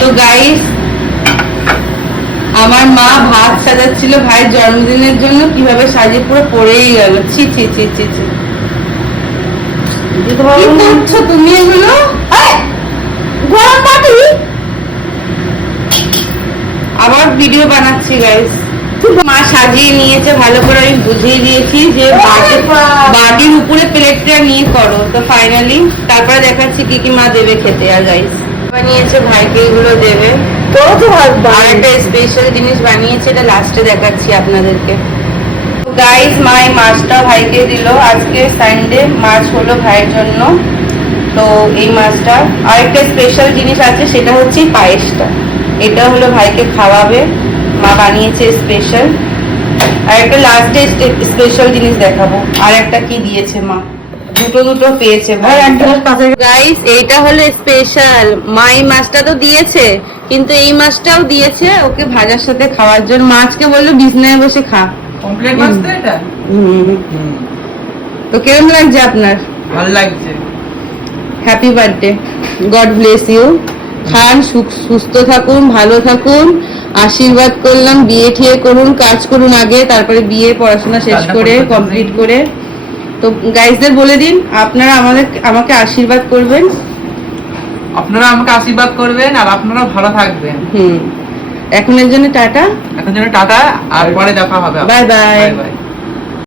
তো গাইস, আমার মা ভাত সাজাচ্ছিল ভাইয়ের জন্মদিনের জন্য, কিভাবে সাজিয়ে পুরো পড়েই গেল। ছি ছি ছি ছি ছি, কি করছো তুমি এগুলো? গরম পাটি আবার ভিডিও বানাচ্ছি গাইস। মা সাজিয়ে নিয়েছে ভালো করে, আমি বুঝিয়ে দিয়েছি যে বাটির উপরে প্লেটটা নিয়ে করো। তো ফাইনালি তারপরে দেখাচ্ছি কি কি মা দেবে খেতে। আর গাইস বানিয়েছে ভাইকে এগুলো দেবে, আর একটা স্পেশাল জিনিস বানিয়েছে, এটা লাস্টে দেখাচ্ছি আপনাদেরকে। গাইস মা এই মাছটা ভাইকে দিল, আজকে সানডে মাছ হলো ভাইয়ের জন্য। তো এই মাছটা, আর একটা স্পেশাল জিনিস আছে, সেটা হচ্ছে পায়েসটা। এটা হলো ভাইকে খাওয়াবে, মা বানিয়েছে স্পেশাল। আর একটা লাস্টে স্পেশাল জিনিস দেখাবো, আর একটা কি দিয়েছে মা, দুটো পেয়েছে ভাই। গাইস এইটা হলো স্পেশাল, মা এই মাছটা তো দিয়েছে, কিন্তু এই মাছটাও দিয়েছে ওকে ভাজার সাথে খাওয়ার জন্য। মাছকে বললো বিছনায় বসে খা। কমপ্লিট মাছ তো এটা। তো কেমন লাগছে আপনার? ভালো লাগছে। Happy birthday, God bless you. খান, সুস্থ থাকুন, ভালো থাকুন, আশীর্বাদ করলাম। বিয়ে ঠিয়ে করুন, কাজ করুন আগে, তারপরে বিয়ে পড়াশোনা শেষ করে কমপ্লিট করে। তো গাইসদের বলে দিন, আপনারা আমাকে আশীর্বাদ করবেন। আপনারা আমাকে আশীর্বাদ করবেন, আর আপনারা ভালো থাকবেন। এখনের জন্য টাটা। এখন জন্য টাটা, আর পরে দেখা হবে। Bye bye.